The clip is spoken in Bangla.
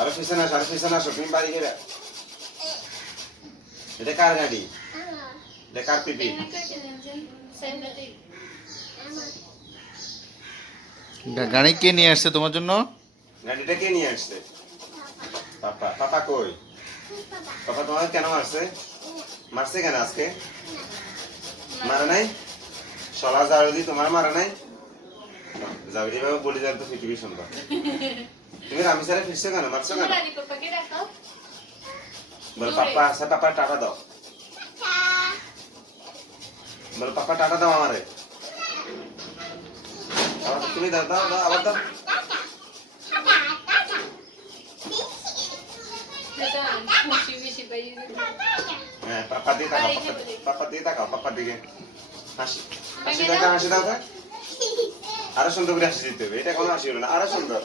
আরে পিছনে আসো তুমি বাড়ি গেলে। এটা কার গাড়ি? এটা কার পিপি? গাড়ি কে নিয়ে আসছে তোমার জন্য? গাড়িটা কে নিয়ে আসছে? পাপা। পাপা কই? পাপা তোমাকে কেন মারছে? মারছে কেন আজকে? মারা নাই? সলা জারুদি তোমার মারা নাই? জারুদি ভাবে বলি যার তো পৃথিবী সুন্দর। তুমি রামি স্যারে ফিরছো কেন? মারছো কেন? বল পাপা আছে, পাপা টাটা দাও। বল পাপা টাটা দাও আমারে। আবার তুমি দাও দাও দাও আবার দাও। হ্যাঁ পাপা দিয়ে তাকাও, পাপা দিয়ে তাকাও, পাপার দিকে হাসি হাসি দাও, হাসি দাও। আরো সুন্দর করে হাসি দিতে হবে, এটা কোনো হাসি হলো না, আরো সুন্দর।